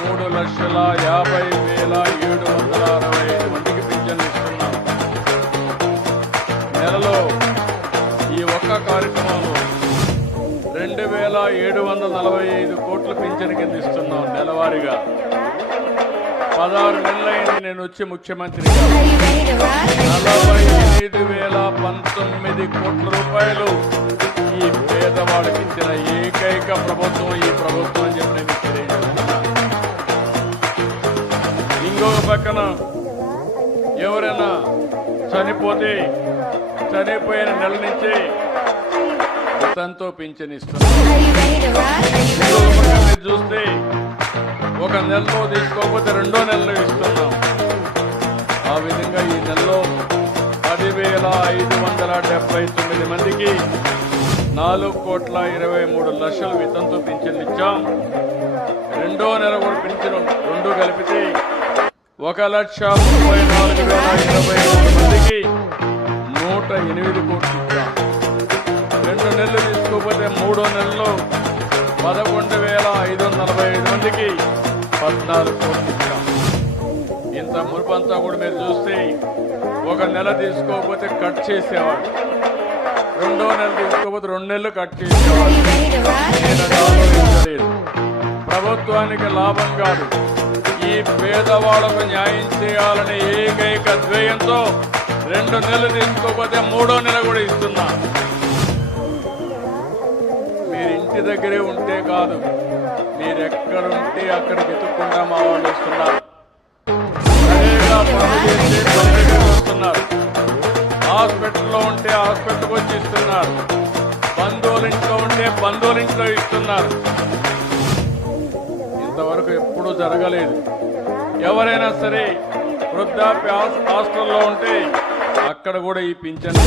మూడు లక్షల యాభై వేల ఏడు వందల అరవై ఐదు మందికి పింఛన్లు ఇస్తున్నాం. నెలలో ఈ ఒక్క కార్యక్రమంలో రెండు వేల ఏడు వందల నలభై ఐదు కోట్ల పింఛన్ కింద ఇస్తున్నాం నెలవారీగా. పదహారు నెలలైంది నేను వచ్చి ముఖ్యమంత్రి నలభై ఐదు వేల పంతొమ్మిది కోట్ల రూపాయలు ఈ పేదవాడికి ఇచ్చిన ఏకైక ప్రభుత్వం ఈ ప్రభుత్వం. పక్కన ఎవరైనా చనిపోతే చనిపోయిన నెల నుంచి గతంతో పింఛన్ చూస్తే ఒక నెలలో తీసుకోకపోతే రెండో నెలలో ఇస్తున్నాం. ఆ విధంగా ఈ నెలలో పదివేల ఐదు వందల డెబ్బై తొమ్మిది మందికి నాలుగు కోట్ల ఇరవై మూడు లక్షలు వితంతో పింఛన్లు ఇచ్చాం రెండో నెల ఒక లక్ష ముప్పై నాలుగు వేల ఇరవై ఐదు మందికి నూట ఎనిమిది కోట్లు ఇచ్చాం రెండు నెలలు తీసుకోకపోతే మూడో నెలలో పదకొండు వేల ఐదు వందల నలభై ఐదు మందికి పద్నాలుగు కోట్లు ఇచ్చాం ఇంత మురుపంతా కూడా మీరు చూస్తే ఒక నెల తీసుకోకపోతే కట్ చేసేవాడు రెండో నెల తీసుకోకపోతే రెండు నెలలు కట్ చేసేవాడు ప్రభుత్వానికి లాభం కాదు. ఈ పేదవాళ్ళకు న్యాయం చేయాలనే ఏకైక ధ్యేయంతో రెండు నెలలు తీసుకోకపోతే మూడో నెల కూడా ఇస్తున్నా. మీరు ఇంటి దగ్గరే ఉంటే కాదు మీరు ఎక్కడుంటే అక్కడికి ఎత్తుక్కుంటా మా వాళ్ళు వస్తున్నారు. వస్తున్నారు. హాస్పిటల్లో ఉంటే హాస్పిటల్కి వచ్చి ఇస్తున్నారు. బంధువుల ఇంట్లో ఉంటే బంధువుల ఇంట్లో ఇస్తున్నారు. ఇంతవరకు ఎప్పుడూ జరగలేదు. ఎవరైనా సరే వృద్ధాప్య హాస్టల్లో ఉంటే అక్కడ కూడా ఈ పింఛన్